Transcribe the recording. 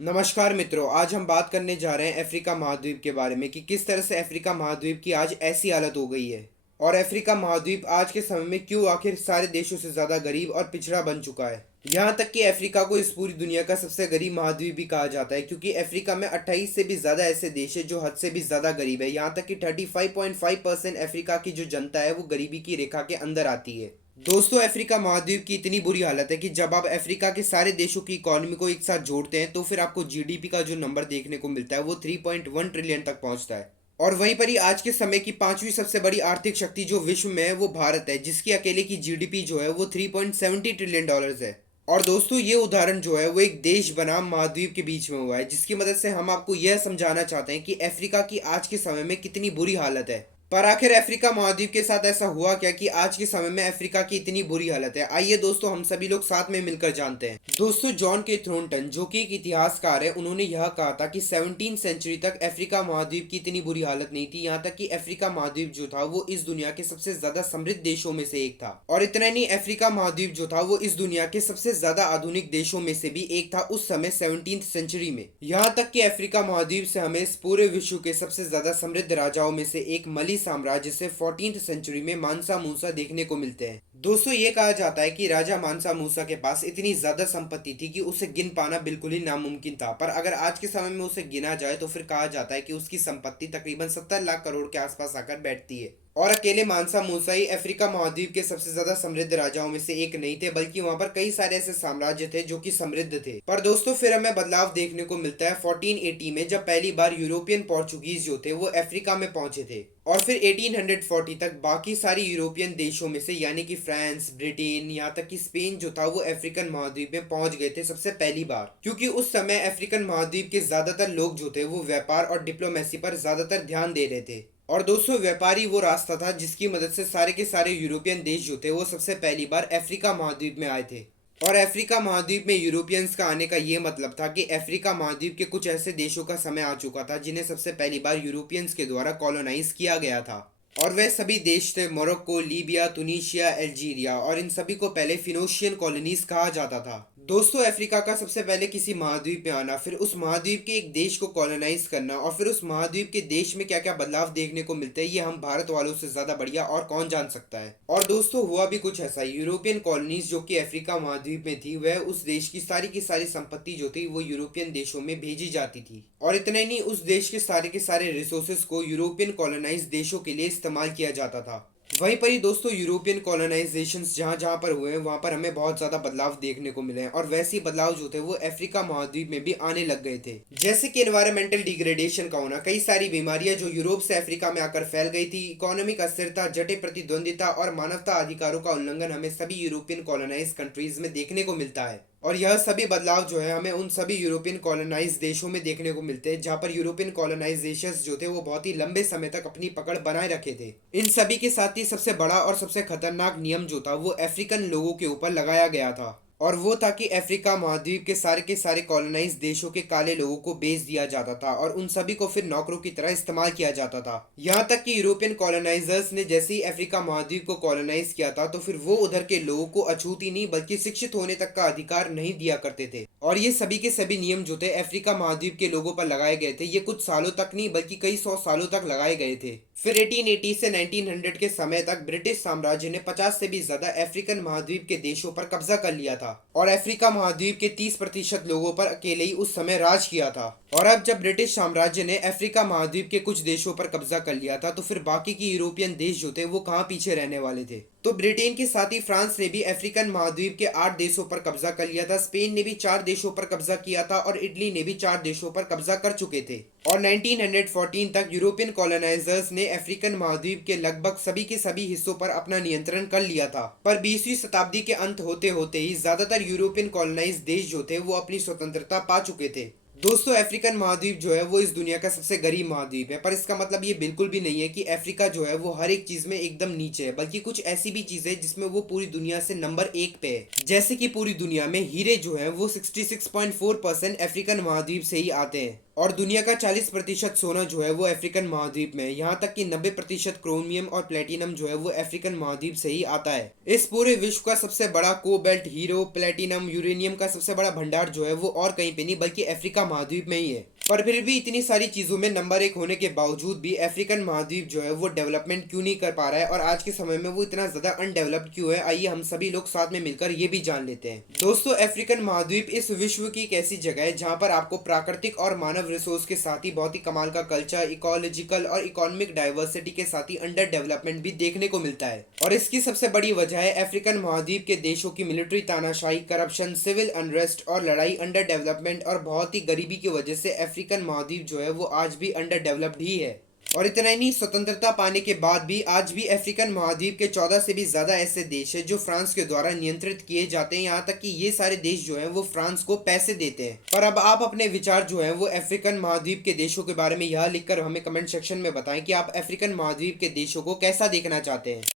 नमस्कार मित्रों, आज हम बात करने जा रहे हैं अफ्रीका महाद्वीप के बारे में कि किस तरह से अफ्रीका महाद्वीप की आज ऐसी हालत हो गई है और अफ्रीका महाद्वीप आज के समय में क्यों आखिर सारे देशों से ज़्यादा गरीब और पिछड़ा बन चुका है। यहाँ तक कि अफ्रीका को इस पूरी दुनिया का सबसे गरीब महाद्वीप भी कहा जाता है, क्योंकि अफ्रीका में 28 से भी ज़्यादा ऐसे देश है जो हद से भी ज़्यादा गरीब है। यहाँ तक कि 35.5% अफ्रीका की जो जनता है वो गरीबी की रेखा के अंदर आती है। दोस्तों, अफ्रीका महाद्वीप की इतनी बुरी हालत है कि जब आप अफ्रीका के सारे देशों की इकोनॉमी को एक साथ जोड़ते हैं तो फिर आपको जीडीपी का जो नंबर देखने को मिलता है वो 3.1 ट्रिलियन तक पहुंचता है। और वहीं पर ही आज के समय की पांचवी सबसे बड़ी आर्थिक शक्ति जो विश्व में है वो भारत है, जिसकी अकेले की जीडीपी जो है वो 3.70 ट्रिलियन डॉलर्स है। और दोस्तों, ये उदाहरण जो है वो एक देश बनाम महाद्वीप के बीच में हुआ है, जिसकी मदद से हम आपको यह समझाना चाहते हैं कि अफ्रीका की आज के समय में कितनी बुरी हालत है। पर आखिर अफ्रीका महाद्वीप के साथ ऐसा हुआ क्या कि आज के समय में अफ्रीका की इतनी बुरी हालत है। आइए दोस्तों, हम सभी लोग साथ में मिलकर जानते हैं। दोस्तों, जॉन के थ्रोनटन जो कि एक इतिहासकार है, उन्होंने यह कहा था कि 17वीं सेंचुरी तक अफ्रीका महाद्वीप की इतनी बुरी हालत नहीं थी। यहाँ तक कि अफ्रीका महाद्वीप जो था वो इस दुनिया के सबसे ज्यादा समृद्ध देशों में से एक था। और इतना नहीं, अफ्रीका महाद्वीप जो था वो इस दुनिया के सबसे ज्यादा आधुनिक देशों में से भी एक था उस समय 17वीं सेंचुरी में। यहाँ तक कि अफ्रीका महाद्वीप से हमें इस पूरे विश्व के सबसे ज्यादा समृद्ध राजाओं में से एक मली साम्राज्य से 14वीं सेंचुरी में मानसा मूसा देखने को मिलते हैं। दोस्तों, ये कहा जाता है कि राजा मानसा मूसा के पास इतनी ज्यादा संपत्ति थी कि उसे गिन पाना बिल्कुल ही नामुमकिन था। पर अगर आज के समय में उसे गिना जाए तो फिर कहा जाता है कि उसकी संपत्ति तकरीबन 70 लाख करोड़ के आसपास आकर बैठती है। और अकेले मानसा मूसा ही अफ्रीका महाद्वीप के सबसे ज्यादा समृद्ध राजाओं में से एक नहीं थे, बल्कि वहां पर कई सारे ऐसे साम्राज्य थे जो कि समृद्ध थे। पर दोस्तों, फिर हमें बदलाव देखने को मिलता है 1480 में, जब पहली बार यूरोपियन पोर्चुगीज जो थे वो अफ्रीका में पहुंचे थे। और फिर 1840 तक बाकी सारी यूरोपियन देशों में से यानी कि फ्रांस, ब्रिटेन, यहाँ तक कि स्पेन जो था वो अफ्रीकन महाद्वीप में पहुंच गए थे सबसे पहली बार, क्योंकि उस समय अफ्रीकन महाद्वीप के ज्यादातर लोग जो थे वो व्यापार और डिप्लोमेसी पर ज्यादातर ध्यान दे रहे थे। और दोस्तों, व्यापारी वो रास्ता था जिसकी मदद से सारे के सारे यूरोपियन देश जो थे वो सबसे पहली बार अफ्रीका महाद्वीप में आए थे। और अफ्रीका महाद्वीप में यूरोपियंस का आने का ये मतलब था कि अफ्रीका महाद्वीप के कुछ ऐसे देशों का समय आ चुका था जिन्हें सबसे पहली बार यूरोपियंस के द्वारा कॉलोनाइज किया गया था। और वह सभी देश थे मोरक्को, लीबिया, तुनीशिया, अल्जीरिया, और इन सभी को पहले फिनोशियन कॉलोनीज कहा जाता था। दोस्तों, अफ्रीका का सबसे पहले किसी महाद्वीप में आना, फिर उस महाद्वीप के एक देश को कॉलोनाइज करना और फिर उस महाद्वीप के देश में क्या क्या बदलाव देखने को मिलते हैं, ये हम भारत वालों से ज्यादा बढ़िया और कौन जान सकता है। और दोस्तों, हुआ भी कुछ ऐसा। यूरोपियन कॉलोनीज जो कि अफ्रीका महाद्वीप में थी, वह उस देश की सारी संपत्ति जो थी वो यूरोपियन देशों में भेजी जाती थी। और इतने नहीं, उस देश के सारे रिसोर्सेज को यूरोपियन कॉलोनाइज देशों के लिए इस्तेमाल किया जाता था। वहीं पर ही दोस्तों, यूरोपियन कॉलोनाइजेशन जहाँ जहाँ पर हुए हैं वहाँ पर हमें बहुत ज़्यादा बदलाव देखने को मिले हैं। और वैसे ही बदलाव जो थे वो अफ्रीका महाद्वीप में भी आने लग गए थे, जैसे कि एनवायरमेंटल डिग्रेडेशन का होना, कई सारी बीमारियां जो यूरोप से अफ्रीका में आकर फैल गई थी, इकोनॉमिक अस्थिरता, जटिल प्रतिद्वंदिता और मानवता अधिकारों का उल्लंघन हमें सभी यूरोपियन कॉलोनाइज कंट्रीज में देखने को मिलता है। और यह सभी बदलाव जो है हमें उन सभी यूरोपियन कॉलोनाइज देशों में देखने को मिलते हैं जहां पर यूरोपियन कॉलोनाइजेशंस जो थे वो बहुत ही लंबे समय तक अपनी पकड़ बनाए रखे थे। इन सभी के साथ ही सबसे बड़ा और सबसे खतरनाक नियम जो था वो अफ्रीकन लोगों के ऊपर लगाया गया था, और वो था कि अफ्रीका महाद्वीप के सारे कॉलोनाइज देशों के काले लोगों को बेच दिया जाता था और उन सभी को फिर नौकरों की तरह इस्तेमाल किया जाता था। यहाँ तक कि यूरोपियन कॉलोनाइजर्स ने जैसे ही अफ्रीका महाद्वीप को कॉलोनाइज किया था तो फिर वो उधर के लोगों को अछूत ही नहीं बल्कि शिक्षित होने तक का अधिकार नहीं दिया करते थे। और ये सभी के सभी नियम जो थे अफ्रीका महाद्वीप के लोगों पर लगाए गए थे, ये कुछ सालों तक नहीं बल्कि कई 100 सालों तक लगाए गए थे। फिर 1880 से 1900 के समय तक ब्रिटिश साम्राज्य ने 50 से भी ज्यादा अफ्रीकन महाद्वीप के देशों पर कब्जा कर लिया था और अफ्रीका महाद्वीप के 30% लोगों पर अकेले ही उस समय राज किया था। और अब जब ब्रिटिश साम्राज्य ने अफ्रीका महाद्वीप के कुछ देशों पर कब्जा कर लिया था तो फिर बाकी की यूरोपियन देश जो थे वो कहाँ पीछे रहने वाले थे। तो ब्रिटेन के साथ ही फ्रांस ने भी अफ्रीकन महाद्वीप के 8 देशों पर कब्जा कर लिया था, स्पेन ने भी 4 देशों पर कब्जा किया था और इटली ने भी 4 देशों पर कब्जा कर चुके थे। और 1914 तक यूरोपियन कॉलोनाइजर्स ने अफ्रीकन महाद्वीप के लगभग सभी के सभी हिस्सों पर अपना नियंत्रण कर लिया था। पर 20वीं शताब्दी के अंत होते होते ही ज्यादातर यूरोपियन कॉलोनाइज देश जो थे वो अपनी स्वतंत्रता पा चुके थे। दोस्तों, अफ्रीकन महाद्वीप जो है वो इस दुनिया का सबसे गरीब महाद्वीप है, पर इसका मतलब ये बिल्कुल भी नहीं है कि अफ्रीका जो है वो हर एक चीज में एकदम नीचे है, बल्कि कुछ ऐसी भी चीजें जिसमें वो पूरी दुनिया से नंबर 1 पे है। जैसे कि पूरी दुनिया में हीरे जो है वो 66.4% अफ्रीकन महाद्वीप से ही आते हैं। और दुनिया का 40% सोना जो है वो अफ्रीकन महाद्वीप में है। यहाँ तक कि 90% क्रोमियम और प्लेटिनम जो है वो अफ्रीकन महाद्वीप से ही आता है। इस पूरे विश्व का सबसे बड़ा कोबाल्ट, हीरो, प्लेटिनम, यूरेनियम का सबसे बड़ा भंडार जो है वो और कहीं पे नहीं बल्कि अफ्रीका महाद्वीप में ही है। पर फिर भी इतनी सारी चीजों में नंबर 1 होने के बावजूद भी अफ्रीकन महाद्वीप जो है वो डेवलपमेंट क्यों नहीं कर पा रहा है और आज के समय में वो इतना ज्यादा अनडेवलप्ड क्यों है, आइए हम सभी लोग साथ में मिलकर ये भी जान लेते हैं। दोस्तों, अफ्रीकन महाद्वीप इस विश्व की एक ऐसी जगह है जहाँ पर आपको प्राकृतिक और मानव रिसोर्स के साथ ही बहुत ही कमाल का कल्चर, इकोलॉजिकल और इकोनॉमिक डाइवर्सिटी के साथ ही अंडर डेवलपमेंट भी देखने को मिलता है। और इसकी सबसे बड़ी वजह है अफ्रीकन महाद्वीप के देशों की मिलिट्री तानाशाही, करप्शन, सिविल अनरेस्ट और लड़ाई, अंडर डेवलपमेंट और बहुत ही गरीबी की वजह से अफ्रीकन महाद्वीप जो है वो आज भी अंडर डेवलप्ड ही है। और इतना ही नहीं, स्वतंत्रता पाने के बाद भी आज भी अफ्रीकन महाद्वीप के 14 से भी ज्यादा ऐसे देश है जो फ्रांस के द्वारा नियंत्रित किए जाते हैं। यहाँ तक कि ये सारे देश जो हैं वो फ्रांस को पैसे देते हैं। पर अब आप अपने विचार जो हैं वो अफ्रीकन महाद्वीप के देशों के बारे में यह लिखकर हमें कमेंट सेक्शन में बताएं कि आप अफ्रीकन महाद्वीप के देशों को कैसा देखना चाहते हैं।